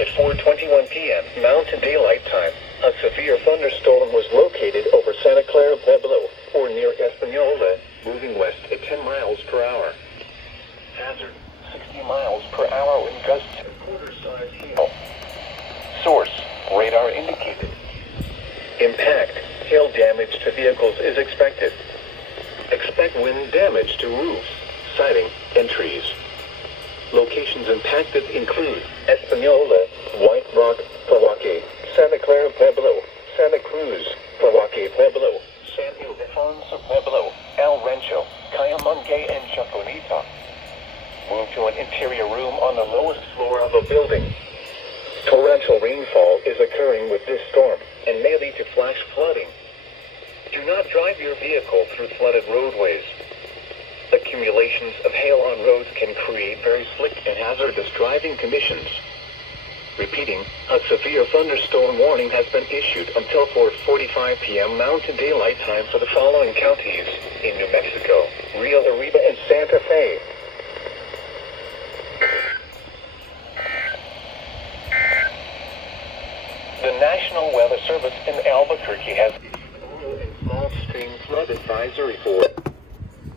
At 4:21 p.m. Mountain Daylight Time, a severe thunderstorm was located over Santa Clara Pueblo, or near Espanola, moving west at 10 miles per hour. Hazard, 60 miles per hour in gusts and quarter-size hail. Source, radar indicated. Impact, hail damage to vehicles is expected. Expect wind damage to roofs, siding, and trees. Locations impacted include Espanola, White Rock, Powake, Santa Clara Pueblo, Santa Cruz, Powake Pueblo, San Ildefonso Pueblo, El Rancho, Cayamangue, and Chaconita. Move to an interior room on the lowest floor of a building. Torrential rainfall is occurring with this storm and may lead to flash flooding. Do not drive your vehicle through flooded roadways. Accumulations of hail on roads can create very slick and hazardous driving conditions. Repeating, a severe thunderstorm warning has been issued until 4:45 p.m. Mountain Daylight Time for the following counties in New Mexico: Rio Arriba and Santa Fe. The National Weather Service in Albuquerque has issued a low and small stream flood advisory for